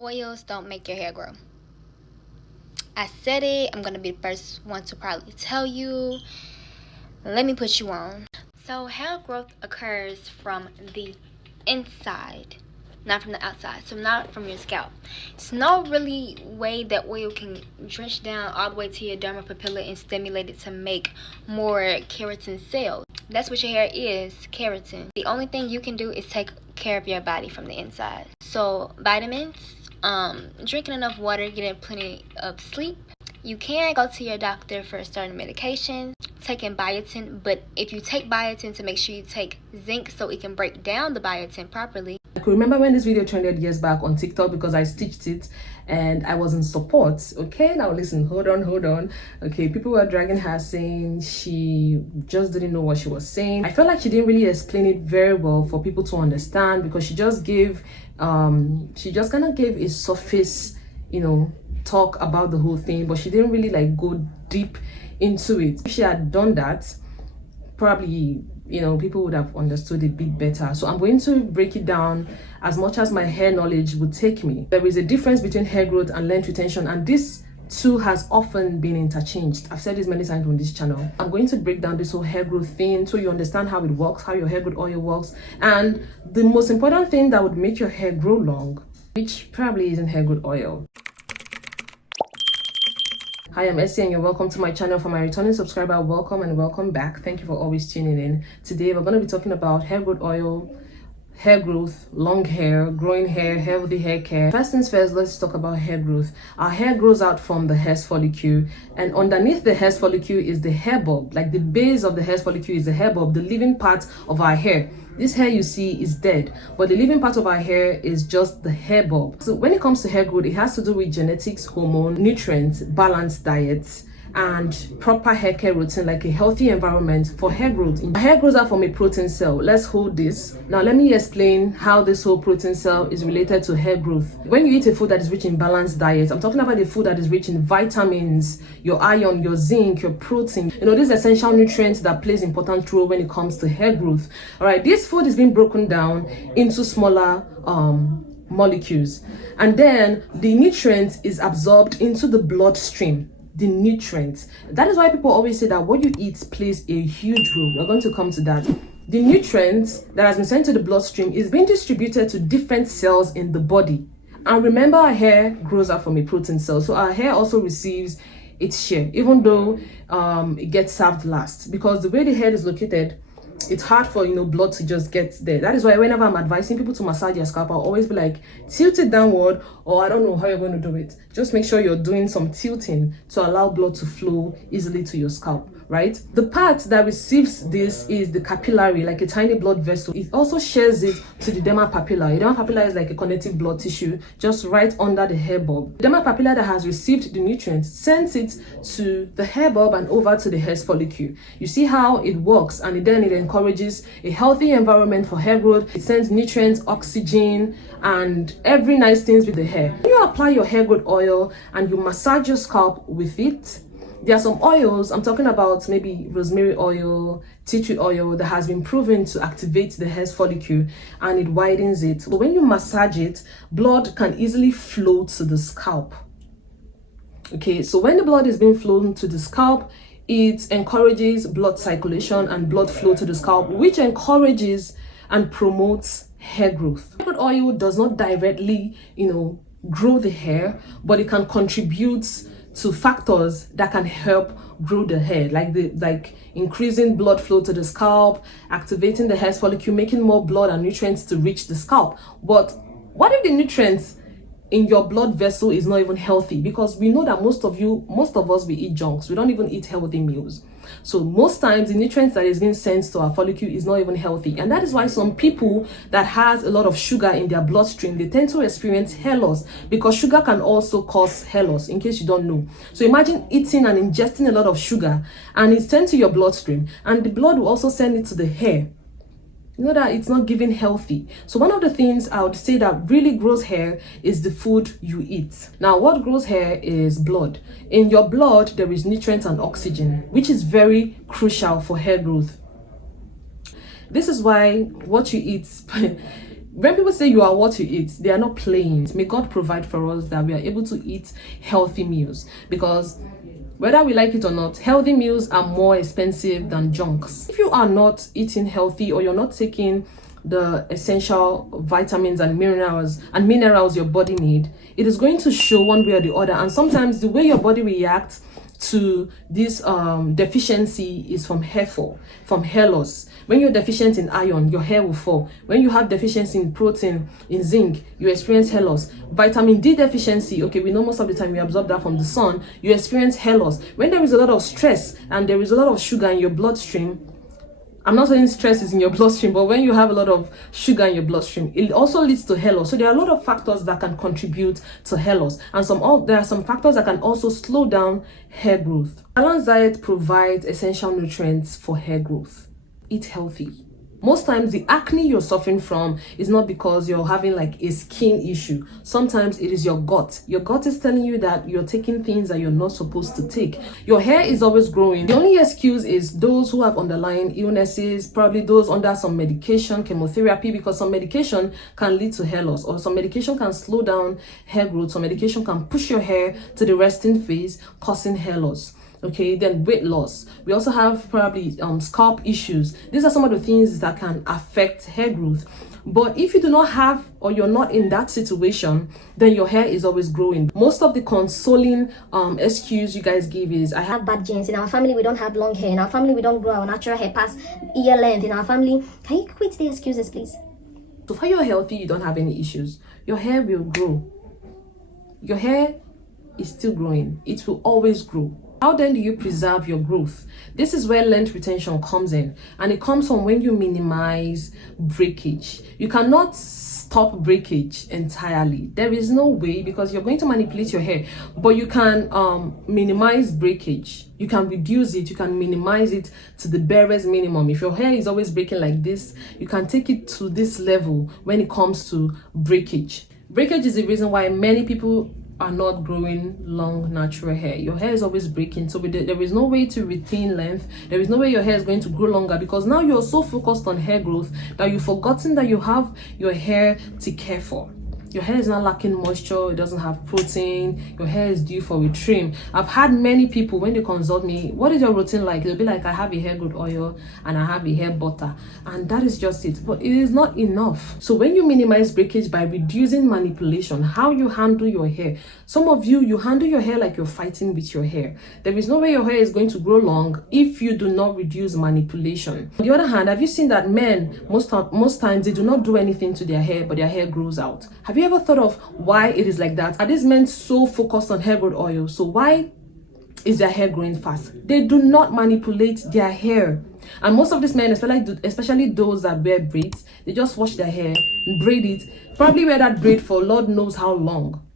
Oils don't make your hair grow. I said it. I'm gonna be the first one to probably tell you. Let me put you on. So hair growth occurs from the inside, not from the outside. So not from your scalp. It's no really way that oil can drench down all the way to your dermal papilla and stimulate it to make more keratin cells. That's what your hair is, keratin. The only thing you can do is take care of your body from the inside. So vitamins, drinking enough water, getting plenty of sleep. You can go to your doctor for certain medications, taking biotin, but if you take biotin, to make sure you take zinc so it can break down the biotin properly. I could remember when this video trended years back on TikTok because I stitched it and I was in support. Okay, now listen, hold on. Okay, people were dragging her saying she just didn't know what she was saying. I felt like she didn't really explain it very well for people to understand, because she just gave she just kind of gave a surface, talk about the whole thing, but she didn't really like go deep into it. If she had done that, probably people would have understood a bit better. So I'm going to break it down as much as my hair knowledge would take me. There is a difference between hair growth and length retention, and this too has often been interchanged. I've said this many times on this channel. I'm going to break down this whole hair growth thing so you understand how it works, how your hair growth oil works, and the most important thing that would make your hair grow long, which probably isn't hair growth oil. Hi, I'm Essie and you're welcome to my channel. For my returning subscriber, welcome and welcome back. Thank you for always tuning in. Today we're going to be talking about hair growth oil, hair growth, long hair, growing hair, healthy hair care. First things first, let's talk about hair growth. Our hair grows out from the hair follicle, and underneath the hair follicle is the hair bulb. Like the base of the hair follicle is the hair bulb, the living part of our hair. This hair you see is dead, but the living part of our hair is just the hair bulb. So when it comes to hair growth, it has to do with genetics, hormone, nutrients, balanced diets, and proper hair care routine, like a healthy environment for hair growth. Hair grows out from a protein cell. Let's hold this. Now let me explain how this whole protein cell is related to hair growth. When you eat a food that is rich in balanced diet, I'm talking about the food that is rich in vitamins, your iron, your zinc, your protein, these essential nutrients that plays important role when it comes to hair growth. All right, this food is being broken down into smaller molecules, and then the nutrients is absorbed into the bloodstream. The nutrients. That is why people always say that what you eat plays a huge role. We're going to come to that. The nutrients that has been sent to the bloodstream is being distributed to different cells in the body. And remember, our hair grows out from a protein cell, so our hair also receives its share, even though it gets served last, because the way the hair is located, it's hard for blood to just get there. That is why whenever I'm advising people to massage their scalp, I'll always be like, tilt it downward, or I don't know how you're going to do it. Just make sure you're doing some tilting to allow blood to flow easily to your scalp, right? The part that receives this is the capillary, like a tiny blood vessel. It also shares it to the dermal papilla. The dermal papilla is like a connective blood tissue just right under the hair bulb. The dermal papilla that has received the nutrients sends it to the hair bulb and over to the hair follicle. You see how it works, and then it encourages a healthy environment for hair growth. It sends nutrients, oxygen, and every nice things with the hair. When you apply your hair growth oil and you massage your scalp with it, there are some oils, I'm talking about maybe rosemary oil, tea tree oil, that has been proven to activate the hair follicle and it widens it. So when you massage it, blood can easily flow to the scalp. Okay, so when the blood is being flown to the scalp, it encourages blood circulation and blood flow to the scalp, which encourages and promotes hair growth. Hair growth oil does not directly, grow the hair, but it can contribute to factors that can help grow the hair, like increasing blood flow to the scalp, activating the hair follicle, making more blood and nutrients to reach the scalp. But what if the nutrients in your blood vessel is not even healthy? Because we know that most of us, we eat junks. We don't even eat healthy meals. So most times the nutrients that is being sent to our follicle is not even healthy, and that is why some people that has a lot of sugar in their bloodstream, they tend to experience hair loss, because sugar can also cause hair loss, in case you don't know. So imagine eating and ingesting a lot of sugar, and it's sent to your bloodstream, and the blood will also send it to the hair. That it's not giving healthy. So one of the things I would say that really grows hair is the food you eat. Now, what grows hair is blood. In your blood, there is nutrients and oxygen, which is very crucial for hair growth. This is why what you eat When people say you are what you eat, they are not playing. May God provide for us that we are able to eat healthy meals, because whether we like it or not, healthy meals are more expensive than junks. If you are not eating healthy, or you're not taking the essential vitamins and minerals your body need, it is going to show one way or the other. And sometimes the way your body reacts to this deficiency is from hair fall, from hair loss. When you're deficient in iron, your hair will fall. When you have deficiency in protein, in zinc, you experience hair loss. Vitamin D deficiency, okay, we know most of the time we absorb that from the sun, you experience hair loss. When there is a lot of stress and there is a lot of sugar in your bloodstream, I'm not saying stress is in your bloodstream, but when you have a lot of sugar in your bloodstream, it also leads to hair loss. So there are a lot of factors that can contribute to hair loss, and there are some factors that can also slow down hair growth. Balanced diet provides essential nutrients for hair growth. Eat healthy. Most times the acne you're suffering from is not because you're having like a skin issue. Sometimes it is your gut. Your gut is telling you that you're taking things that you're not supposed to take. Your hair is always growing. The only excuse is those who have underlying illnesses, probably those under some medication, chemotherapy, because some medication can lead to hair loss, or some medication can slow down hair growth. Some medication can push your hair to the resting phase, causing hair loss. Okay, then weight loss. We also have probably scalp issues. These are some of the things that can affect hair growth. But if you do not have, or you're not in that situation, then your hair is always growing. Most of the consoling excuse you guys give is, I have bad genes. In our family, we don't have long hair. In our family, we don't grow our natural hair past ear length. In our family, can you quit the excuses, please? So if you're healthy, you don't have any issues. Your hair will grow. Your hair is still growing. It will always grow. How then do you preserve your growth? This is where length retention comes in, and it comes from when you minimize breakage. You cannot stop breakage entirely. There is no way, because you're going to manipulate your hair, but you can minimize breakage. You can reduce it, you can minimize it to the barest minimum. If your hair is always breaking like this, you can take it to this level when it comes to breakage. Breakage is the reason why many people are not growing long natural hair. Your hair is always breaking, so there is no way to retain length. There is no way your hair is going to grow longer, because now you're so focused on hair growth that you've forgotten that you have your hair to care for. Your hair is not lacking moisture, it doesn't have protein, your hair is due for a trim. I've had many people, when they consult me, what is your routine like? They'll be like, I have a hair growth oil and I have a hair butter, and that is just it. But it is not enough. So when you minimize breakage by reducing manipulation, how you handle your hair, some of you handle your hair like you're fighting with your hair. There is no way your hair is going to grow long if you do not reduce manipulation. On the other hand, have you seen that men, most times they do not do anything to their hair, but their hair grows out? Have you ever thought of why it is like that? Are these men so focused on hair growth oil? So why is their hair growing fast? They do not manipulate their hair. And most of these men, especially those that wear braids, they just wash their hair, braid it, probably wear that braid for Lord knows how long.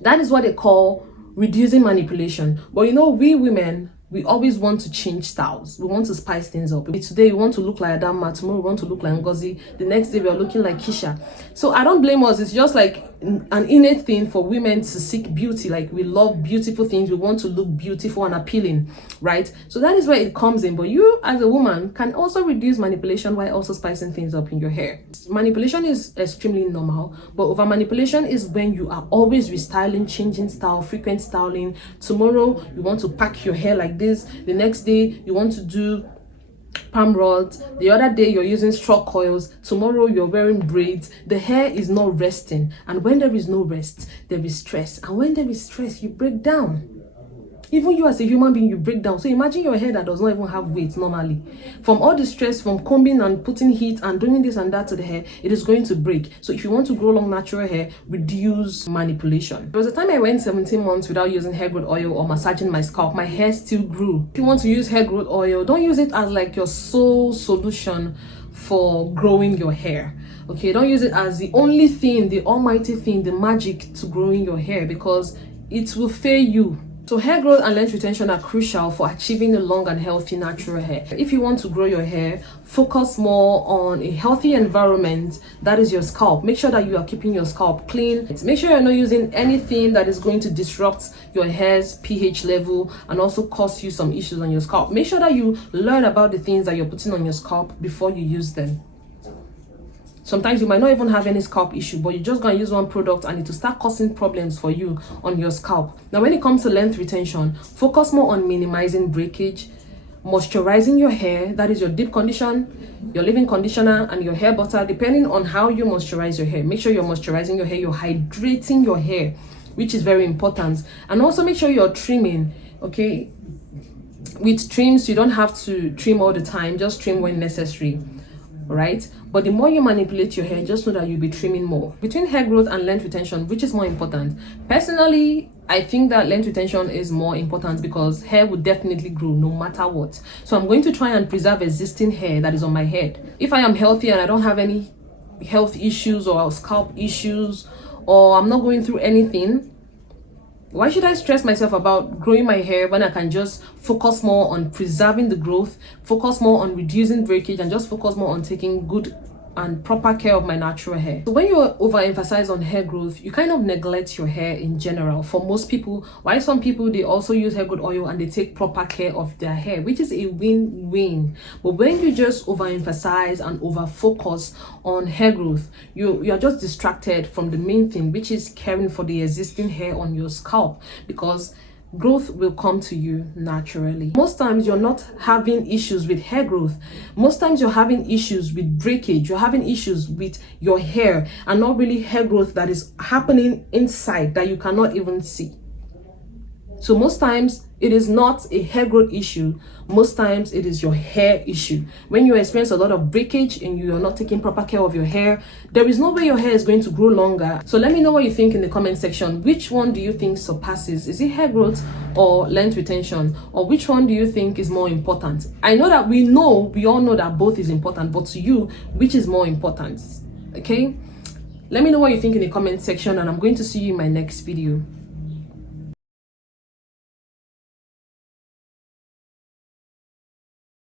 That is what they call reducing manipulation. But you know, we women, we always want to change styles. We want to spice things up. Today we want to look like Adama, tomorrow we want to look like Ngozi, the next day we are looking like Kisha. So I don't blame us. It's just like an innate thing for women to seek beauty. Like, we love beautiful things, we want to look beautiful and appealing, right? So that is where it comes in. But you as a woman can also reduce manipulation while also spicing things up in your hair. Manipulation is extremely normal, but over manipulation is when you are always restyling, changing style, frequent styling. Tomorrow you want to pack your hair like this, the next day you want to do palm rods, the other day you're using straw coils, tomorrow you're wearing braids. The hair is not resting, and when there is no rest, there is stress, and when there is stress, you break down. Even you as a human being, you break down. So imagine your hair that does not even have weight normally. From all the stress, from combing and putting heat and doing this and that to the hair, it is going to break. So if you want to grow long natural hair, reduce manipulation. There was a time I went 17 months without using hair growth oil or massaging my scalp. My hair still grew. If you want to use hair growth oil, don't use it as like your sole solution for growing your hair. Okay, don't use it as the only thing, the almighty thing, the magic to growing your hair, because it will fail you. So hair growth and length retention are crucial for achieving a long and healthy natural hair. If you want to grow your hair, focus more on a healthy environment, that is your scalp. Make sure that you are keeping your scalp clean. Make sure you're not using anything that is going to disrupt your hair's pH level and also cause you some issues on your scalp. Make sure that you learn about the things that you're putting on your scalp before you use them. Sometimes you might not even have any scalp issue, but you're just going to use one product and it will start causing problems for you on your scalp. Now, when it comes to length retention, focus more on minimizing breakage, moisturizing your hair. That is your deep condition, your leave-in conditioner, and your hair butter, depending on how you moisturize your hair. Make sure you're moisturizing your hair, you're hydrating your hair, which is very important. And also make sure you're trimming, okay? With trims, you don't have to trim all the time, just trim when necessary, right? But the more you manipulate your hair, just know that you'll be trimming more. Between hair growth and length retention, which is more important? Personally, I think that length retention is more important because hair will definitely grow no matter what. So I'm going to try and preserve existing hair that is on my head. If I am healthy and I don't have any health issues or scalp issues, or I'm not going through anything, why should I stress myself about growing my hair when I can just focus more on preserving the growth, focus more on reducing breakage, and just focus more on taking good and proper care of my natural hair? So when you overemphasize on hair growth, you kind of neglect your hair in general. For most people, why some people, they also use hair growth oil and they take proper care of their hair, which is a win-win. But when you just overemphasize and overfocus on hair growth, you are just distracted from the main thing, which is caring for the existing hair on your scalp, because growth will come to you naturally. Most times you're not having issues with hair growth. Most times you're having issues with breakage. You're having issues with your hair, and not really hair growth that is happening inside that you cannot even see. So most times it is not a hair growth issue. Most times it is your hair issue. When you experience a lot of breakage and you are not taking proper care of your hair, there is no way your hair is going to grow longer. So let me know what you think in the comment section. Which one do you think surpasses? Is it hair growth or length retention? Or which one do you think is more important? I know that we all know that both is important, but to you, which is more important? Okay? Let me know what you think in the comment section, and I'm going to see you in my next video.